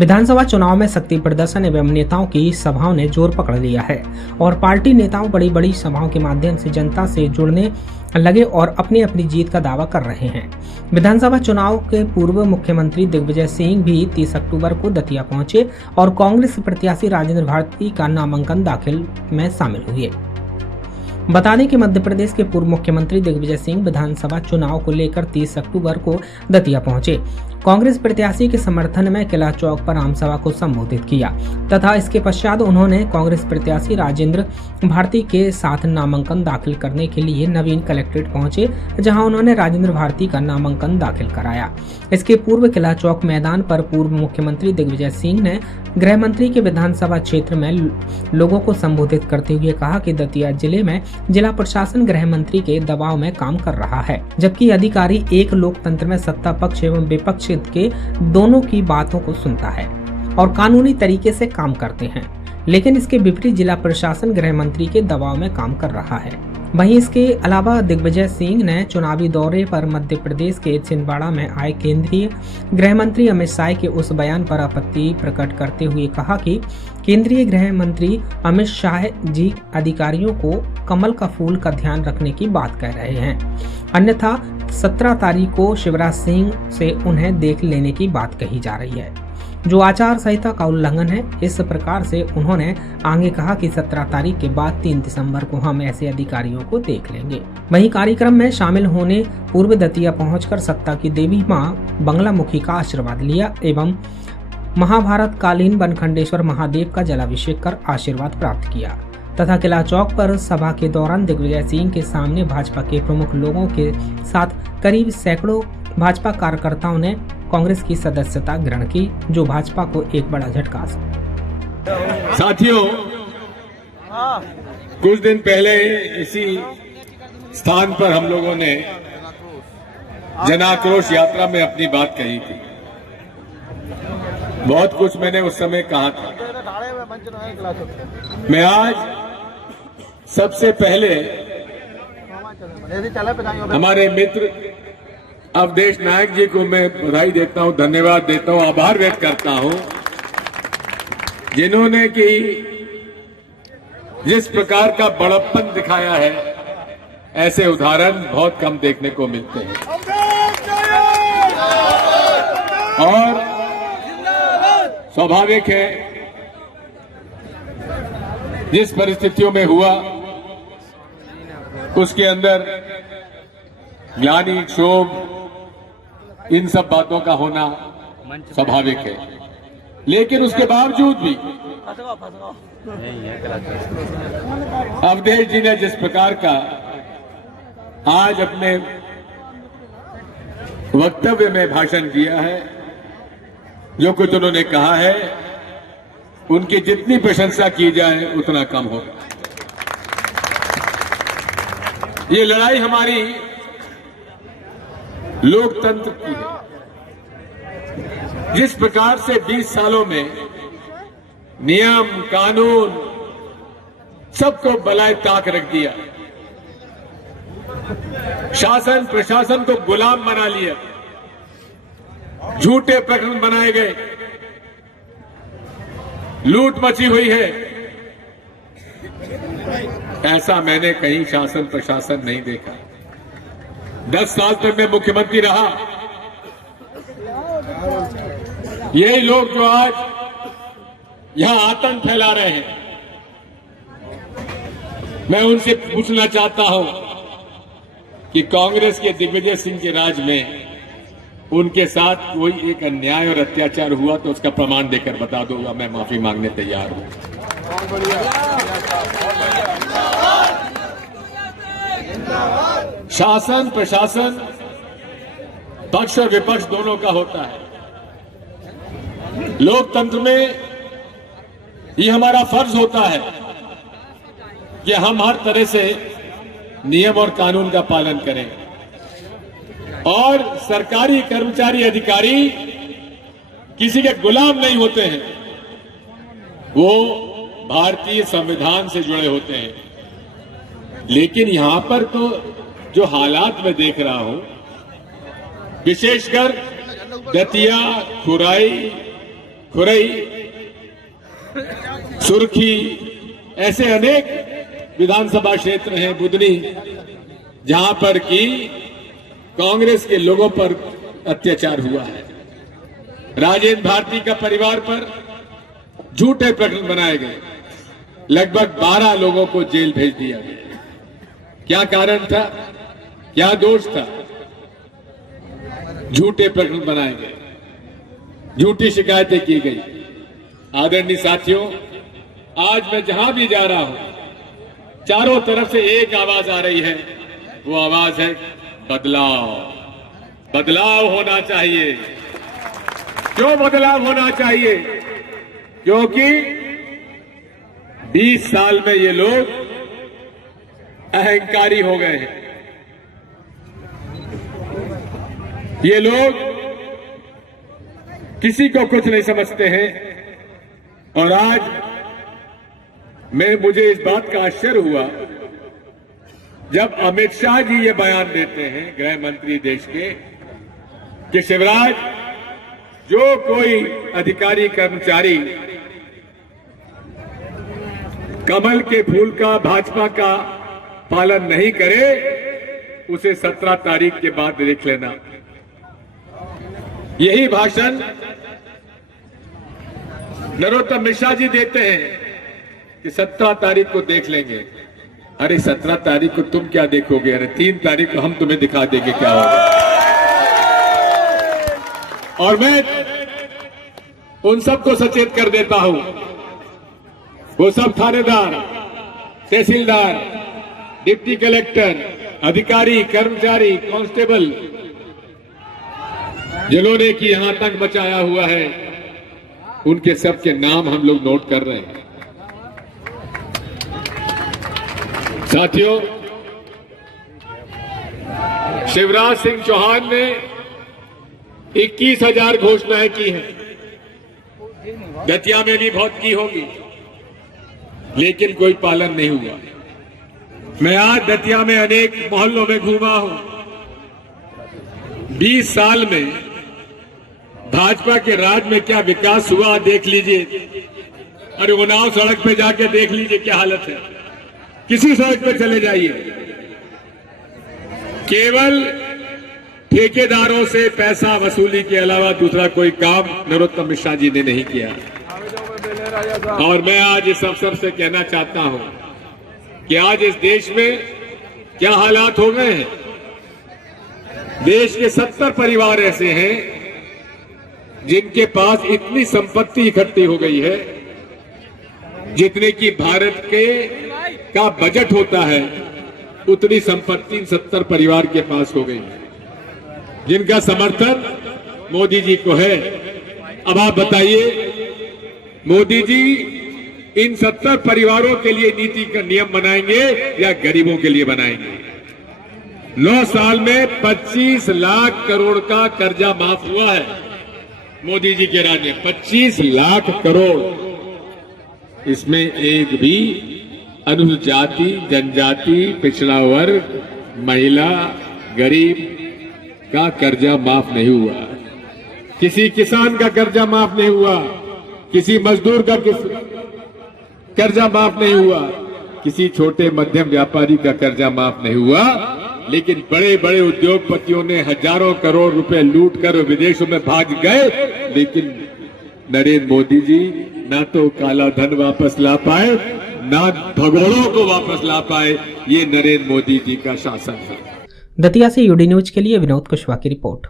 विधानसभा चुनाव में शक्ति प्रदर्शन एवं नेताओं की सभाओं ने जोर पकड़ लिया है और पार्टी नेताओं बड़ी बड़ी सभाओं के माध्यम से जनता से जुड़ने लगे और अपनी अपनी जीत का दावा कर रहे हैं। विधानसभा चुनाव के पूर्व मुख्यमंत्री दिग्विजय सिंह भी 30 अक्टूबर को दतिया पहुंचे और कांग्रेस प्रत्याशी राजेंद्र भारती का नामांकन दाखिल में शामिल हुए। बता दें कि मध्य प्रदेश के पूर्व मुख्यमंत्री दिग्विजय सिंह विधानसभा चुनाव को लेकर 30 अक्टूबर को दतिया पहुंचे। कांग्रेस प्रत्याशी के समर्थन में किला चौक पर आम सभा को संबोधित किया तथा इसके पश्चात उन्होंने कांग्रेस प्रत्याशी राजेंद्र भारती के साथ नामांकन दाखिल करने के लिए नवीन कलेक्ट्रेट पहुंचे, जहां उन्होंने राजेंद्र भारती का नामांकन दाखिल कराया। इसके पूर्व किला चौक मैदान पर पूर्व मुख्यमंत्री दिग्विजय सिंह ने गृह मंत्री के विधानसभा क्षेत्र में लोगों को संबोधित करते हुए कहा कि दतिया जिले में जिला प्रशासन गृह मंत्री के दबाव में काम कर रहा है, जबकि अधिकारी एक लोकतंत्र में सत्ता पक्ष एवं विपक्ष के दोनों की बातों को सुनता है और कानूनी तरीके से काम करते हैं, लेकिन इसके विपरीत जिला प्रशासन गृह मंत्री के दबाव में काम कर रहा है। वहीं इसके अलावा दिग्विजय सिंह ने चुनावी दौरे पर मध्य प्रदेश के छिंदवाड़ा में आए केंद्रीय गृह मंत्री अमित शाह के उस बयान पर आपत्ति प्रकट करते हुए कहा कि केंद्रीय गृह मंत्री अमित शाह जी अधिकारियों को कमल का फूल का ध्यान रखने की बात कह रहे हैं, अन्यथा 17 तारीख को शिवराज सिंह से उन्हें देख लेने की बात कही जा रही है, जो आचार संहिता का उल्लंघन है। इस प्रकार से उन्होंने आगे कहा कि 17 तारीख के बाद 3 दिसंबर को हम ऐसे अधिकारियों को देख लेंगे। वहीं कार्यक्रम में शामिल होने पूर्व दतिया पहुंचकर सत्ता की देवी मां बंगलामुखी का आशीर्वाद लिया एवं महाभारत कालीन बनखंडेश्वर महादेव का जलाभिषेक कर आशीर्वाद प्राप्त किया तथा किला चौक पर सभा के दौरान दिग्विजय सिंह के सामने भाजपा के प्रमुख लोगों के साथ करीब सैकड़ों भाजपा कार्यकर्ताओं ने कांग्रेस की सदस्यता ग्रहण की, जो भाजपा को एक बड़ा झटका। साथियों, कुछ दिन पहले इसी स्थान पर हम लोगों ने जन आक्रोश यात्रा में अपनी बात कही थी। बहुत कुछ मैंने उस समय कहा था। मैं आज सबसे पहले हमारे मित्र अवधेश नायक जी को मैं बधाई देता हूं, धन्यवाद देता हूं, आभार व्यक्त करता हूं, जिन्होंने कि जिस प्रकार का बड़प्पन दिखाया है, ऐसे उदाहरण बहुत कम देखने को मिलते हैं। और स्वाभाविक है, जिस परिस्थितियों में हुआ उसके अंदर ग्लानि, क्षोभ, इन सब बातों का होना स्वाभाविक है, लेकिन उसके बावजूद भी अवधेश जी ने जिस प्रकार का आज अपने वक्तव्य में भाषण दिया है, जो कुछ उन्होंने कहा है, उनकी जितनी प्रशंसा की जाए उतना कम होगा। ये लड़ाई हमारी लोकतंत्र की है। जिस प्रकार से 20 सालों में नियम, कानून सबको बलाए ताक रख दिया, शासन प्रशासन को गुलाम बना लिया, झूठे प्रकरण बनाए गए, लूट मची हुई है, ऐसा मैंने कहीं शासन प्रशासन नहीं देखा। 10 साल तक मैं मुख्यमंत्री रहा। यही लोग जो आज यहां आतंक फैला रहे हैं, मैं उनसे पूछना चाहता हूं कि कांग्रेस के दिग्विजय सिंह के राज में उनके साथ कोई एक अन्याय और अत्याचार हुआ तो उसका प्रमाण देकर बता दो, या मैं माफी मांगने तैयार हूं। शासन प्रशासन पक्ष और विपक्ष दोनों का होता है। लोकतंत्र में ये हमारा फर्ज होता है कि हम हर तरह से नियम और कानून का पालन करें, और सरकारी कर्मचारी अधिकारी किसी के गुलाम नहीं होते हैं, वो भारतीय संविधान से जुड़े होते हैं। लेकिन यहां पर तो जो हालात मैं देख रहा हूं, विशेषकर दतिया, खुराई, खुरई, सुर्खी, ऐसे अनेक विधानसभा क्षेत्र हैं, बुधनी, जहां पर कि कांग्रेस के लोगों पर अत्याचार हुआ है। राजेंद्र भारती का परिवार पर झूठे प्रकरण बनाए गए, लगभग 12 लोगों को जेल भेज दिया गया। क्या कारण था, क्या दोष था? झूठे प्रकरण बनाए गए, झूठी शिकायतें की गई। आदरणीय साथियों, आज मैं जहां भी जा रहा हूं, चारों तरफ से एक आवाज आ रही है, वो आवाज है बदलाव। बदलाव होना चाहिए। क्यों बदलाव होना चाहिए? क्योंकि 20 साल में ये लोग अहंकारी हो गए हैं। ये लोग किसी को कुछ नहीं समझते हैं। और आज मुझे इस बात का आश्चर्य हुआ जब अमित शाह जी ये बयान देते हैं, गृह मंत्री देश के, कि शिवराज, जो कोई अधिकारी कर्मचारी कमल के फूल का, भाजपा का पालन नहीं करे, उसे 17 तारीख के बाद देख लेना। यही भाषण नरोत्तम मिश्रा जी देते हैं कि 17 तारीख को देख लेंगे। अरे 17 तारीख को तुम क्या देखोगे? अरे 3 तारीख को हम तुम्हें दिखा देंगे क्या होगा। और मैं उन सबको सचेत कर देता हूं, वो सब थानेदार, तहसीलदार, डिप्टी कलेक्टर, अधिकारी, कर्मचारी, कांस्टेबल, जिन्होंने कि यहां तक मचाया हुआ है, उनके सबके नाम हम लोग नोट कर रहे हैं। साथियों, शिवराज सिंह चौहान ने 21,000 घोषणाएं की हैं। दतिया में भी बहुत की होगी, लेकिन कोई पालन नहीं हुआ। मैं आज दतिया में अनेक मोहल्लों में घूमा हूं। 20 साल में भाजपा के राज में क्या विकास हुआ देख लीजिए। अरे उन्नाव सड़क पे जाके देख लीजिए क्या हालत है। किसी सड़क पे चले जाइए, केवल ठेकेदारों से पैसा वसूली के अलावा दूसरा कोई काम नरोत्तम मिश्रा जी ने नहीं किया। और मैं आज इस अवसर से कहना चाहता हूं कि आज इस देश में क्या हालात हो गए हैं। देश के 70 परिवार ऐसे हैं जिनके पास इतनी संपत्ति इकट्ठी हो गई है जितने की भारत के का बजट होता है, उतनी संपत्ति 70 परिवार के पास हो गई है, जिनका समर्थन मोदी जी को है। अब आप बताइए, मोदी जी इन 70 परिवारों के लिए नीति का नियम बनाएंगे या गरीबों के लिए बनाएंगे? 9 साल में 25 लाख करोड़ का कर्जा माफ हुआ है मोदी जी के राज में। 25 लाख करोड़। इसमें एक भी अनुसूचित जाति, जनजाति, पिछड़ा वर्ग, महिला, गरीब का कर्जा माफ नहीं हुआ। किसी किसान का कर्जा माफ नहीं हुआ, किसी मजदूर का कर्जा माफ नहीं हुआ, किसी छोटे मध्यम व्यापारी का कर्जा माफ नहीं हुआ। लेकिन बड़े बड़े उद्योगपतियों ने हजारों करोड़ रुपए लूट कर विदेशों में भाग गए, लेकिन नरेंद्र मोदी जी ना तो काला धन वापस ला पाए, ना भगोड़ों को वापस ला पाए। ये नरेंद्र मोदी जी का शासन है। दतिया से यूडी न्यूज के लिए विनोद कुशवाहा की रिपोर्ट।